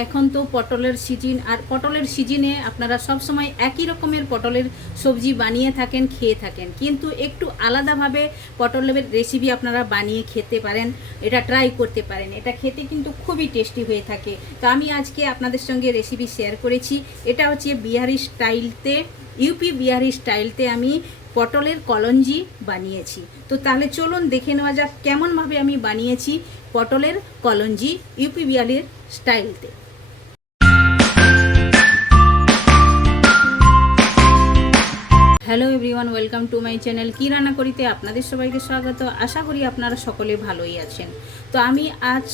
এখন তো পটলের সিজন আর পটলের সিজনে আপনারা সব সময় একই রকমের পটলের সবজি বানিয়ে থাকেন, খেয়ে থাকেন। কিন্তু একটু আলাদাভাবে পটলের রেসিপি আপনারা বানিয়ে খেতে পারেন, এটা ট্রাই করতে পারেন। এটা খেতে কিন্তু খুবই টেস্টি হয়ে থাকে। তো আমি আজকে আপনাদের সঙ্গে রেসিপি শেয়ার করেছি। এটা হচ্ছে বিহারি স্টাইলতে ইউপি বিহারি স্টাইলতে আমি পটলের কলঞ্জি বানিয়েছি। তো তাহলে চলুন দেখে নেওয়া যাক কেমনভাবে আমি বানিয়েছি পটলের কলঞ্জি ইউপি বিহারির স্টাইলতে hello everyone, welcome to my channel কী রান্না করিতে আপনাদের সবাইকে স্বাগত। আশা করি আপনারা সকলে ভালোই আছেন। তো আমি আজ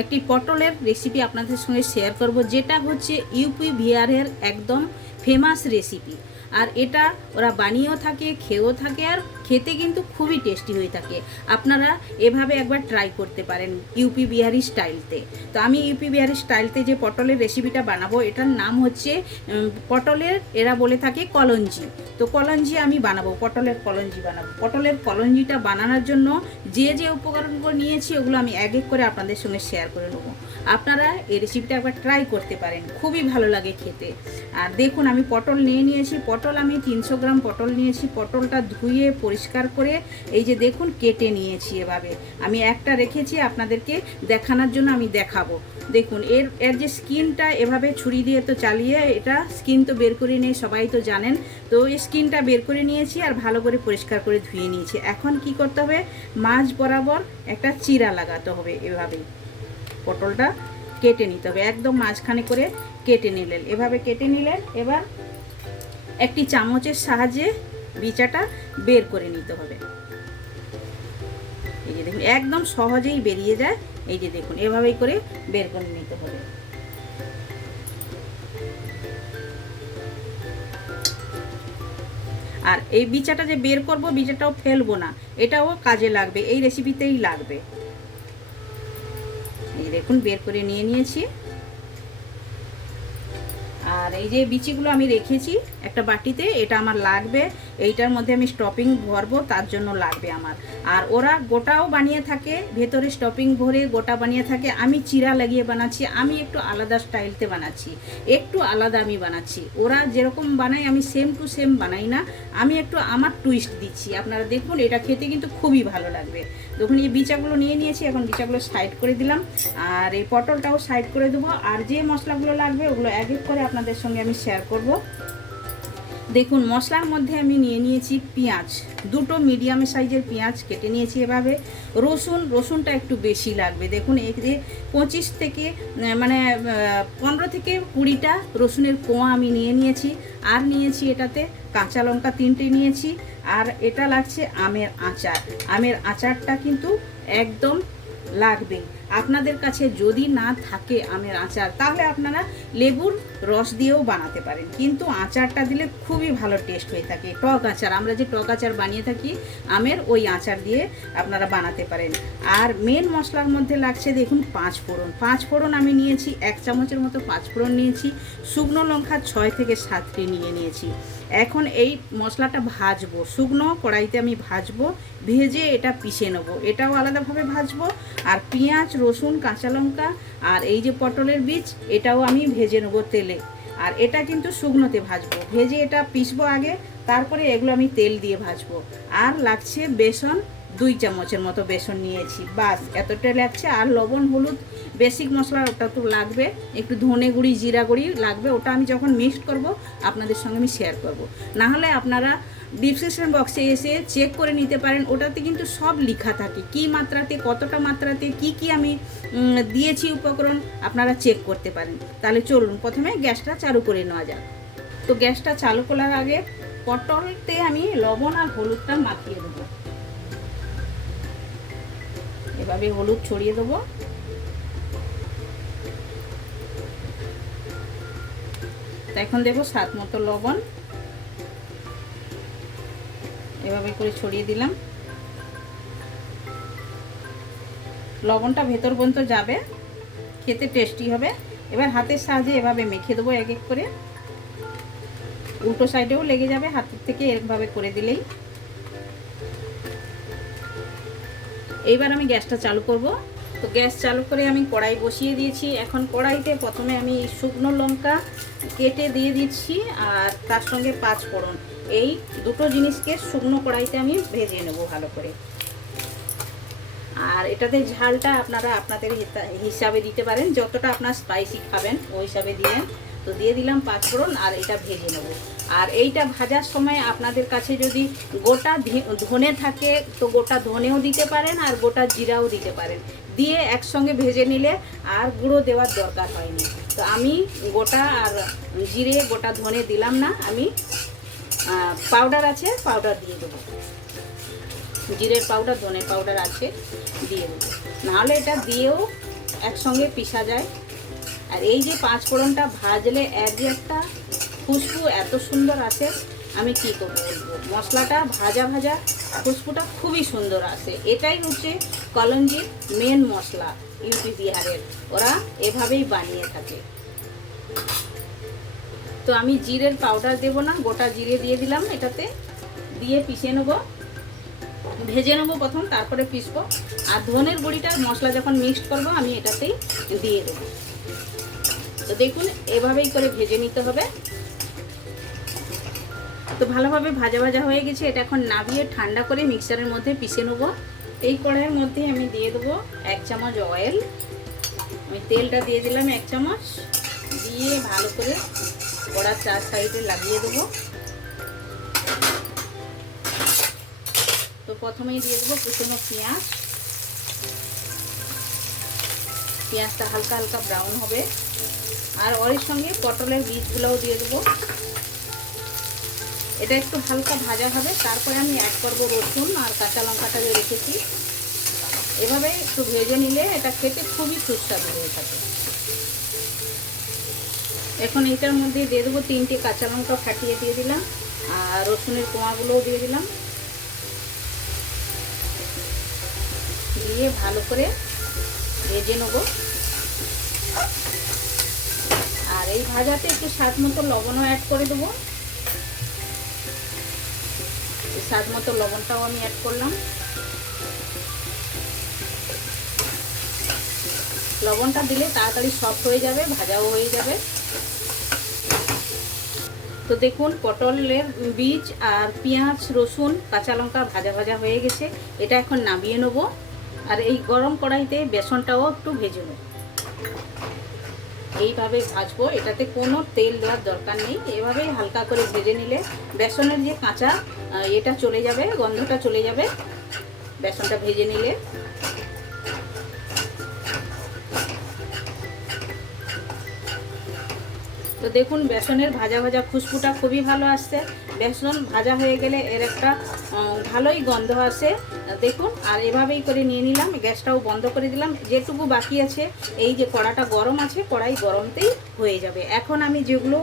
একটি পটলের রেসিপি আপনাদের সঙ্গে শেয়ার করব, যেটা হচ্ছে ইউপি বিহারের একদম ফেমাস রেসিপি আর এটা ওরা বানিয়েও থাকে, খেয়েও থাকে, আর খেতে কিন্তু খুবই টেস্টি হয়ে থাকে। আপনারা এভাবে একবার ট্রাই করতে পারেন ইউপি বিহারি স্টাইলতে তো। আমি ইউপি বিহারি স্টাইলতে যে পটলের রেসিপিটা বানাবো, এটার নাম হচ্ছে পটলের, এরা বলে থাকে কলঞ্জি। তো কলঞ্জি আমি বানাবো, পটলের কলঞ্জি বানাবো। পটলের কলঞ্জিটা বানানোর জন্য যে যে উপকরণগুলো নিয়েছি, ওগুলো আমি এক এক করে আপনাদের সঙ্গে শেয়ার করে নেব। আপনারা এই রেসিপিটা একবার ট্রাই করতে পারেন। খুবই ভালো লাগে খেতে। আর দেখুন, আমি পটল নিয়ে নিয়েছি। পটল আমি তিনশো গ্রাম পটল নিয়েছি। পটলটা ধুয়ে পরিষ্কার করে এই যে দেখুন, কেটে নিয়েছি এভাবে। আমি একটা রেখেছি, আপনাদেরকে দেখানোর জন্য আমি দেখাবো। দেখুন, এর এর যে স্কিনটা এভাবে ছুরি দিয়ে তো চালিয়ে, এটা স্কিন তো বের করে নেই, সবাই তো জানেন। তো এই স্কিনটা বের করে নিয়েছি আর ভালো করে পরিষ্কার করে ধুয়ে নিয়েছি। এখন কি করতে হবে? মাছ বরাবর একটা চিরা লাগাতে হবে এভাবেই পটলটা কেটে নিতে হবে। একদম মাঝখানে করে কেটে নিলেন। এভাবে কেটে নিলেন, এবার একটি চামচের সাহায্যে বিচাটা বের করে নিতে হবে। এই যে দেখুন, একদম সহজেই বেরিয়ে যায়। এই যে দেখুন, এভাবেই করে বের করে নিতে হবে। আর এই বিচাটা যে বের করব, বিচাটাও ফেলব না। এটাও কাজে লাগবে, এই রেসিপিতেই লাগবে। দেখুন বের করে নিয়ে নিয়েছি। আর এই যে বিচিগুলো আমি রেখেছি একটা বাটিতে, এটা আমার লাগবে। এইটার মধ্যে আমি স্টপিং ভরবো, তার জন্য লাগবে আমার। আর ওরা গোটাও বানিয়ে থাকে, ভেতরে স্টপিং ভরে গোটা বানিয়ে থাকে। আমি চিরা লাগিয়ে বানাচ্ছি, আমি একটু আলাদা স্টাইলতে বানাচ্ছি, একটু আলাদা আমি বানাচ্ছি। ওরা যেরকম বানায়, আমি সেম টু সেম বানাই না। আমি একটু আমার টুইস্ট দিচ্ছি। আপনারা দেখুন, এটা খেতে কিন্তু খুবই ভালো লাগবে। দেখুন এই বিচাগুলো নিয়ে নিয়েছি, এখন বিচাগুলো সাইড করে দিলাম। আর এই পটলটাও সাইড করে দেবো। আর যে মশলাগুলো লাগবে, ওগুলো এক এক করে আপনাদের সঙ্গে আমি শেয়ার করব। দেখুন, মশলার মধ্যে আমি নিয়ে নিয়েছি পেঁয়াজ। দুটো মিডিয়াম সাইজের পেঁয়াজ কেটে নিয়েছি এভাবে। রসুন, রসুনটা একটু বেশি লাগবে। দেখুন, এই যে পঁচিশ থেকে মানে পনেরো থেকে কুড়িটা রসুনের কোয়া আমি নিয়ে নিয়েছি। আর নিয়েছি এটাতে কাঁচা লঙ্কা তিনটে নিয়েছি। আর এটা লাগছে আমের আচার। আমের আচারটা কিন্তু একদম লাগবে আপনাদের কাছে যদি না থাকে আমের আচার, তাহলে আপনারা লেবুর রস দিয়েও বানাতে পারেন। কিন্তু আচারটা দিলে খুবই ভালো টেস্ট হয়ে থাকে। টক আচার, আমরা যে টক আচার বানিয়ে থাকি, আমের ওই আচার দিয়ে আপনারা বানাতে পারেন। আর মেন মশলার মধ্যে লাগছে দেখুন পাঁচ ফোড়ন। পাঁচ ফোড়ন আমি নিয়েছি, এক চামচের মতো পাঁচ ফোড়ন নিয়েছি, শুকনো লঙ্কা ছয় থেকে সাতটি নিয়ে নিয়েছি। এখন এই মশলাটা ভাজবো। শুকনো কড়াইতে আমি ভাজবো, ভেজে এটা পিষে নেব। এটাও আলাদাভাবে ভাজবো। আর পেঁয়াজ রসুন, কাঁচা লঙ্কা আর এই যে পটলের বীজ, এটাও আমি ভেজে নেব তেলে। আর এটা কিন্তু শুকনোতে ভাজবো। ভেজে এটা পিসবো আগে, তারপরে এগুলো আমি তেল দিয়ে ভাজবো। আর লাগছে বেসন চামচের মতো বেসন নিয়েছি। বাস, এতটা লাগছে আর লবণ, হলুদ বেসিক মশলা ওটা তো লাগবে। একটু ধনে গুঁড়ি, জিরা গুঁড়ি লাগবে। ওটা আমি যখন মিক্সড করব, আপনাদের সঙ্গে আমি শেয়ার করব। না হলে আপনারা ডিসক্রিপশন বক্সে এসে চেক করে নিতে পারেন। ওটাতে কিন্তু সব লেখা থাকে। কি মাত্রাতে, কতটা মাত্রাতে, কি কি আমি দিয়েছি উপকরণ, আপনারা চেক করতে পারেন। তাহলে চলুন, প্রথমে গ্যাসটা চালু করে নেওয়া যাক। তো গ্যাসটা চালু করার আগে পটলতে আমি লবণ আর হলুদটা মাখিয়ে দেবো। এভাবে হলুদ ছড়িয়ে দেবো। এখন দেবো স্বাদ মতো লবণ। এভাবে করে ছড়িয়ে দিলাম। লবণটা ভেতর পর্যন্ত যাবে, খেতে টেস্টি হবে। এবার হাতের সাহায্যে এভাবে মেখে দেবো এক এক করে। উল্টো সাইডেও লেগে যাবে, হাতের থেকে এরকমভাবে করে দিলেই। এইবার আমি গ্যাসটা চালু করব। তো গ্যাস চালু করে আমি কড়াই বসিয়ে দিয়েছি। এখন কড়াইতে প্রথমে আমি শুকনো লঙ্কা কেটে দিয়ে দিচ্ছি আর তার সঙ্গে পাঁচ ফোড়ন। এই দুটো জিনিসকে শুকনো কড়াইতে আমি ভেজে নেব ভালো করে। আর এটাতে ঝালটা আপনারা আপনাদের হিসাবে দিতে পারেন। যতটা আপনার স্পাইসি খাবেন, ওই হিসাবে দিলেন তো দিয়ে দিলাম পাঁচফোড়ন আর এটা ভেজে নেব। আর এইটা ভাজার সময় আপনাদের কাছে যদি গোটা ধনে থাকে, তো গোটা ধনেও দিতে পারেন আর গোটা জিরাও দিতে পারেন। দিয়ে একসঙ্গে ভেজে নিলে আর গুঁড়ো দেওয়ার দরকার হয়নি। তো আমি গোটা আর জিরে, গোটা ধনে দিলাম না, আমি পাউডার আছে, পাউডার দিয়ে দেবো। জিরের পাউডার, ধনে পাউডার আছে, দিয়ে দেবো। নাহলে এটা দিয়েও একসঙ্গে পিসা যায়। আর এই যে পাঁচ ফোড়নটা ভাজলে এক একটা খুশবু এত সুন্দর আসে আমি কি করব মশলাটা ভাজা ভাজা, খুশবুটা খুবই সুন্দর আসে এটাই হচ্ছে কলঞ্জির মেন মশলা ইউপি বিহারের। ওরা এভাবেই বানিয়ে থাকে। তো আমি জিরের পাউডার দেব না, গোটা জিরে দিয়ে দিলাম এটাতে। দিয়ে পিষে নেব। ভেজে নেব প্রথম, তারপরে পিসবো আর ধনের গুঁড়িটা মশলা যখন মিক্সড করব, আমি এটাতেই দিয়ে দেবো। তো দেখুন, এভাবেই করে ভেজে নিতে হবে। তো ভালোভাবে ভাজা ভাজা হয়ে গেছে। এটা এখন নাবিয়ে ঠান্ডা করে মিক্সারের মধ্যে পিষে নেব। এই কড়াইয়ের মধ্যে আমি দিয়ে দেবো এক চামচ অয়েল। আমি তেলটা দিয়ে দিলাম এক চামচ। দিয়ে ভালো করে কড়ার চার সাইডে লাগিয়ে দেবো। তো প্রথমেই দিয়ে দেবো কুচনো পেঁয়াজ। পেঁয়াজটা হালকা হালকা ব্রাউন হবে। আর ওর সঙ্গে পটলের বীজগুলোও দিয়ে দেবো। এটা একটু হালকা ভাজা হবে, তারপরে আমি অ্যাড করব রসুন আর কাঁচা লঙ্কাটা যে রেখেছি। এভাবে একটু ভেজে নিলে এটা খেতে খুবই সুস্বাদু হয়ে থাকে। এখন এটার মধ্যে দিয়ে দেবো তিনটে কাঁচা লঙ্কা ফাটিয়ে দিয়ে দিলাম, আর রসুনের কোয়াগুলোও দিয়ে দিলাম। দিয়ে ভালো করে ভেজে নেব। আর এই ভাজাতে একটু স্বাদ মতো লবণও অ্যাড করে দেবো। স্বাদ মতো লবণটাও আমি অ্যাড করলাম। লবণটা দিলে তাড়াতাড়ি সফট হয়ে যাবে, ভাজাও হয়ে যাবে। তো দেখুন, পটলের বীজ আর পেঁয়াজ, রসুন, কাঁচা লঙ্কা ভাজা ভাজা হয়ে গেছে। এটা এখন নামিয়ে নেব। আর এই গরম কড়াইতে বেসনটাও একটু ভেজে নেব। এইভাবে ভাজবো। এটাতে কোনো তেল দেওয়ার দরকার নেই। এভাবেই হালকা করে ভেজে নিলে বেসনের যে কাঁচা এটা চলে যাবে, গন্ধটা চলে যাবে। বেসনটা ভেজে নিলে। তো দেখুন, বেসনের ভাজা ভাজা খুশবুটা খুবই ভালো আসছে। বেসন ভাজা হয়ে গেলে এর একটা ভালোই গন্ধ আসে। দেখুন, আর এভাবেই করে নিয়ে নিলাম, গ্যাসটাও বন্ধ করে দিলাম। যেটুকু বাকি আছে, এই যে কড়াটা গরম আছে, কড়াই গরমতেই হয়ে যাবে। এখন আমি যেগুলো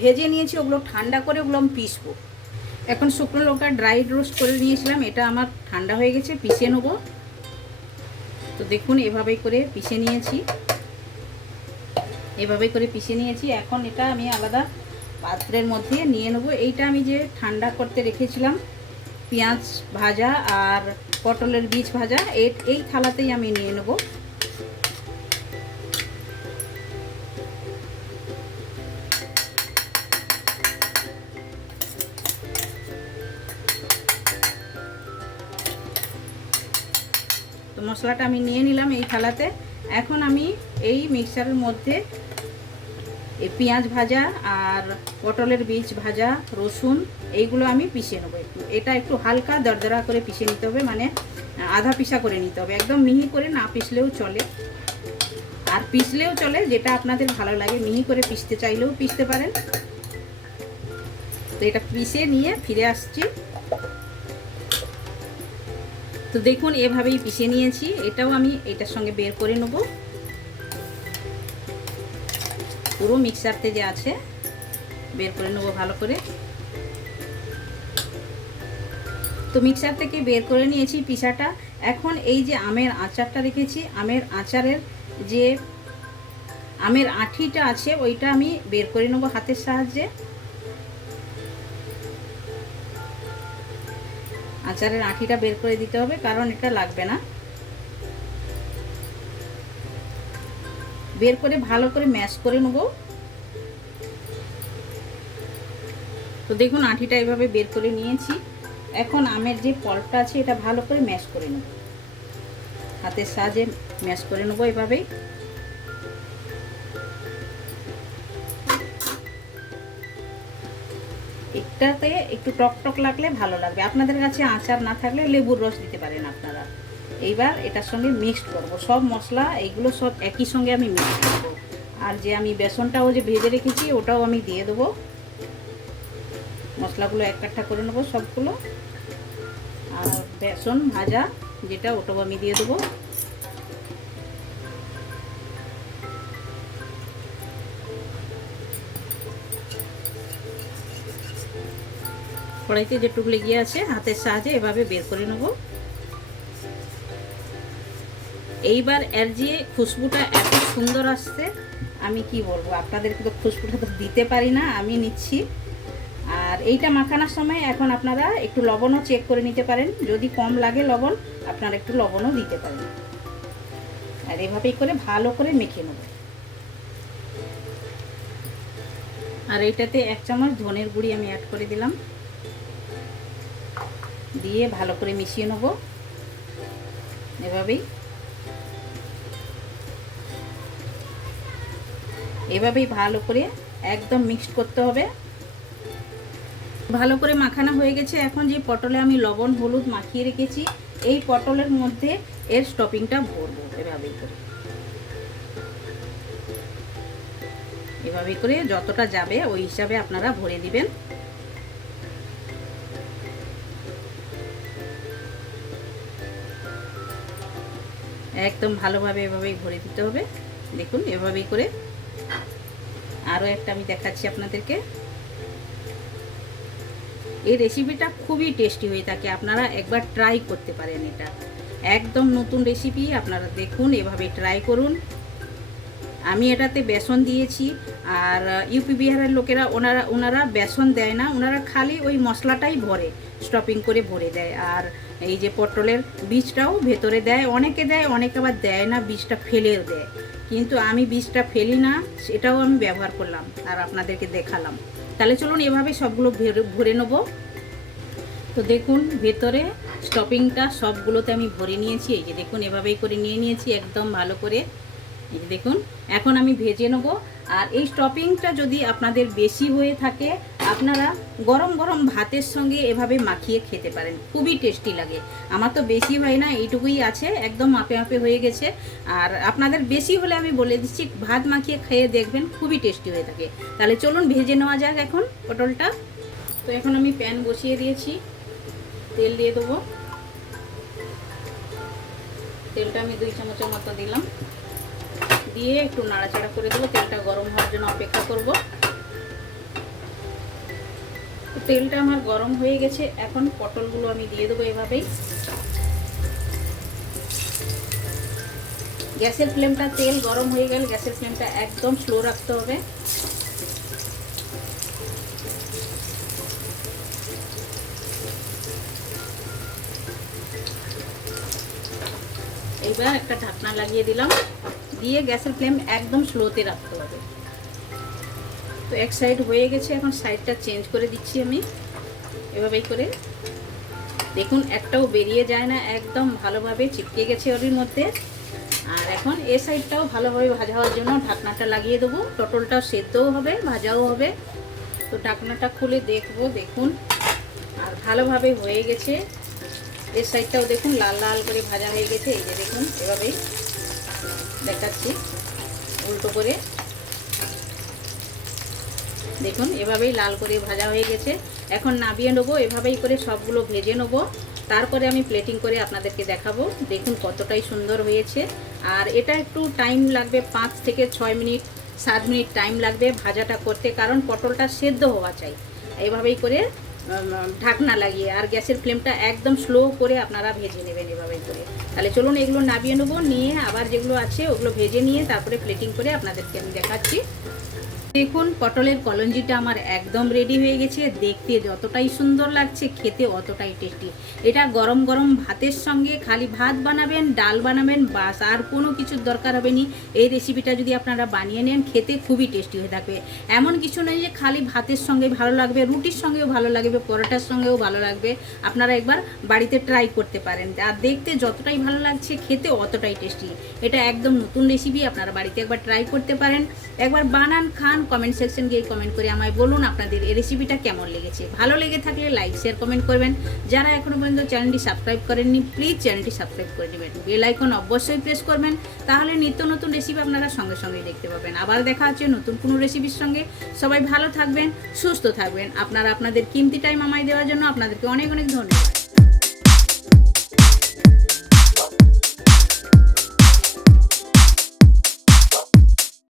ভেজে নিয়েছি, ওগুলো ঠান্ডা করে ওগুলো আমি পিসবো এখন শুকনো লঙ্কা ড্রাই রোস্ট করে নিয়েছিলাম, এটা আমার ঠান্ডা হয়ে গেছে, পিষে নেব। তো দেখুন এভাবেই করে পিষে নিয়েছি। এভাবে করে পিষে নিয়েছি। এখন এটা আমি আলাদা পাত্রের মধ্যে নিয়ে নেব। এইটা আমি যে ঠান্ডা করতে রেখেছিলাম, পেঁয়াজ ভাজা আর পটলের বীজ ভাজা এই থালাতেই আমি নিয়ে নেব। তো মশলাটা আমি নিয়ে নিলাম এই থালাতে। এখন আমি এই মিক্সারের মধ্যে পেঁয়াজ ভাজা আর পটলের বীজ ভাজা, রসুন, এইগুলো আমি পিষে নেব একটু। এটা একটু হালকা দরদরা করে পিষে নিতে হবে মানে আধা পিসা করে নিতে হবে। একদম মিহি করে না পিষলেও চলে। আর পিষলেও চলে যেটা আপনাদের ভালো লাগে, মিহি করে পিষতে চাইলেও পিষতে পারেন। তো এটা পিষে নিয়ে ফিরে আসছি। তো দেখুন, এভাবেই পিষে নিয়েছি। এটাও আমি এটার সঙ্গে বের করে নেব। পুরো মিক্সারতে যে আছে। বের করে নেব ভালো করে। তো মিক্সার থেকে বের করে নিয়েছি পিসাটা। এখন এই যে আমের আচারটা রেখেছি আমের আচারের যে আমের আঠিটা আছে, ওইটা আমি বের করে নেব হাতের সাহায্যে। আচারের আঠিটা বের করে দিতে হবে, কারণ এটা লাগবে না। বের করে ভালো করে ম্যাশ করে নেব। তো দেখুন আঠিটা এভাবে বের করে নিয়েছি। এখন আমের যে পলটা আছে, এটা ভালো করে ম্যাশ করে নেব। হাতের সাহায্যে ম্যাশ করে নেব এভাবেই এটাতে একটু টক টক লাগলে ভালো লাগবে। আপনাদের কাছে আচার না থাকলে লেবুর রস দিতে পারেন আপনারা। এইবার এটার সঙ্গে মিক্সড করব। সব মশলা, এইগুলো সব একই সঙ্গে আমি মিক্স করব। আর যে আমি বেসনটাও যে ভেজে রেখেছি, ওটাও আমি দিয়ে দেবো। মশলাগুলো এক কাঠা করে নেব সবগুলো। আর বেসন ভাজা, যেটা ওটাও আমি দিয়ে দেবো। কড়াইতে যেটুকু লেগে আছে, হাতের সাহায্যে এভাবে বের করে নেব। এইবার এর যে খুশবুটা এত সুন্দর আসছে, আমি কি বলব? আপনাদেরকে তো খুশবুটা তো দিতে পারি না, আমি নিচ্ছি। আর এইটা মাখানোর সময় এখন আপনারা একটু লবণও চেক করে নিতে পারেন। যদি কম লাগে লবণ, আপনারা একটু লবণও দিতে পারেন। আর এভাবেই করে ভালো করে মেখে নেব। আর এইটাতে এক চামচ ধনের গুঁড়ি আমি অ্যাড করে দিলাম। দিয়ে ভালো করে মিশিয়ে নেব। এভাবেই। এভাবেই ভালো করে একদম মিক্সড করতে হবে। ভালো করে মাখানো হয়ে গেছে। এখন যে পটলে আমি লবণ, হলুদ মাখিয়ে রেখেছি, এই পটলের মধ্যে এর স্টপিংটা ভরবো এভাবেই করে। এভাবে করে যতটা যাবে, ওই হিসাবে আপনারা ভরে দিবেন। একদম ভালোভাবে এভাবেই ভরে দিতে হবে। দেখুন, এভাবেই করে আরও একটা আমি দেখাচ্ছি আপনাদেরকে। এই রেসিপিটা খুবই টেস্টি হয়ে থাকে। আপনারা একবার ট্রাই করতে পারেন এটা। একদম নতুন রেসিপি আপনারা দেখুন, এভাবে ট্রাই করুন। আমি এটাতে বেসন দিয়েছি, আর ইউপি বিহারের লোকেরা, ওনারা ওনারা বেসন দেয় না, ওনারা খালি ওই মশলাটাই ভরে স্টপিং করে ভরে দেয়। আর এই যে পটলের বীজটাও ভেতরে দেয়, অনেকে দেয়, অনেকে আবার দেয় না, বীজটা ফেলেও দেয়। কিন্তু আমি বীজটা ফেলি না সেটাও আমি ব্যবহার করলাম আর আপনাদেরকে দেখালাম। তাহলে চলুন এভাবে সবগুলো ভরে নেব। তো দেখুন, ভেতরে স্টপিংটা সবগুলোতে আমি ভরে নিয়েছি। এই যে দেখুন, এভাবেই করে নিয়ে নিয়েছি একদম ভালো করে। এই যে দেখুন, এখন আমি ভেজে নেব। আর এই স্টপিংটা যদি আপনাদের বেশি হয়ে থাকে আপনারা গরম গরম ভাতের সঙ্গে এভাবে মাখিয়ে খেতে পারেন। খুবই টেস্টি লাগে। আমার তো বেশি হয় না, এইটুকুই আছে, একদম মাপে মাপে হয়ে গেছে। আর আপনাদের বেশি হলে আমি বলে দিচ্ছি, ভাত মাখিয়ে খেয়ে দেখবেন, খুবই টেস্টি হয়ে থাকে। তাহলে চলুন ভেজে নেওয়া যাক এখন পটলটা। তো এখন আমি প্যান বসিয়ে দিয়েছি। তেল দিয়ে দেবো। তেলটা আমি দুই চামচের মতো দিলাম। দিয়ে একটু নাড়াচাড়া করে দেবো। তেলটা গরম হওয়ার জন্য অপেক্ষা করব। তেলটা আমার গরম হয়ে গেছে, এখন পটলগুলো আমি দিয়ে দেবো এভাবেই। গ্যাসের ফ্লেমটা তেল গরম হয়ে গেলে, গ্যাসের ফ্লেমটা একদম স্লো রাখতে হবে। এইবার একটা ঢাকনা লাগিয়ে দিলাম, দিয়ে গ্যাসের ফ্লেম একদম স্লোতে রাখতে হবে। তো এক সাইড হয়ে গেছে, এখন সাইডটা চেঞ্জ করে দিচ্ছি আমি। এভাবেই করে। দেখুন, একটাও বেরিয়ে যায় না, একদম ভালোভাবে চিপকে গেছে ওর মধ্যে। আর এখন এ সাইডটাও ভালোভাবে ভাজা হওয়ার জন্য ঢাকনাটা লাগিয়ে দেবো। পটলটাও সেদ্ধও হবে, ভাজাও হবে। তো ঢাকনাটা খুলে দেখব, দেখুন। আর ভালোভাবে হয়ে গেছে। এর সাইডটাও দেখুন, লাল লাল করে ভাজা হয়ে গেছে। এই যে দেখুন, এভাবেই দেখাচ্ছি। উল্টো করে। দেখুন, এভাবেই লাল করে ভাজা হয়ে গেছে। এখন নাবিয়ে নেব, এভাবেই করে সবগুলো ভেজে নেব। তারপরে আমি প্লেটিং করে আপনাদেরকে দেখাবো। দেখুন কতটাই সুন্দর হয়েছে। আর এটা একটু টাইম লাগবে, পাঁচ থেকে ছয় মিনিট, সাত মিনিট টাইম লাগবে ভাজাটা করতে, কারণ পটলটা সেদ্ধ হওয়া চাই। এইভাবেই করে ঢাকনা লাগিয়ে, আর গ্যাসের ফ্লেমটা একদম স্লো করে আপনারা ভেজে নেবেন এভাবে করে। তাহলে চলুন এগুলো নাবিয়ে নেব, নিয়ে আবার যেগুলো আছে ওগুলো ভেজে নিয়ে তারপরে প্লেটিং করে আপনাদেরকে আমি দেখাচ্ছি। দেখুন, পটলের কলঞ্জিটা আমার একদম রেডি হয়ে গেছে। দেখতে যতটাই সুন্দর লাগছে, খেতে অতটাই টেস্টি এটা গরম গরম ভাতের সঙ্গে খালি ভাত বানাবেন, ডাল বানাবেন, বাস, আর কোনো কিছুর দরকার হবে না। এই রেসিপিটা যদি আপনারা বানিয়ে নেন, খেতে খুবই টেস্টি হয়ে থাকবে। এমন কিছু নেই যে খালি ভাতের সঙ্গে ভালো লাগবে, রুটির সঙ্গেও ভালো লাগবে, পরোটার সঙ্গেও ভালো লাগবে। আপনারা একবার বাড়িতে ট্রাই করতে পারেন। আর দেখতে যতটাই ভালো লাগছে, খেতে অতটাই টেস্টি এটা একদম নতুন রেসিপি আপনারা বাড়িতে একবার ট্রাই করতে পারেন। একবার বানান, খান কমেন্ট সেকশন গিয়ে কমেন্ট করে আমায় বলুন আপনাদের এই রেসিপিটা কেমন লেগেছে। ভালো লেগে থাকলে লাইক শেয়ার কমেন্ট করবেন। যারা এখনও পর্যন্ত চ্যানেলটি সাবস্ক্রাইব করেননি প্লিজ চ্যানেলটি সাবস্ক্রাইব করে নেবেন বেল আইকন অবশ্যই প্রেস করবেন, তাহলে নিত্য নতুন রেসিপি আপনারা সঙ্গে সঙ্গে দেখতে পাবেন। আবার দেখা হচ্ছে নতুন কোনো রেসিপির সঙ্গে। সবাই ভালো থাকবেন, সুস্থ থাকবেন। আপনারা আপনাদের কিমতি টাইম আমায় দেওয়ার জন্য আপনাদেরকে অনেক অনেক ধন্যবাদ।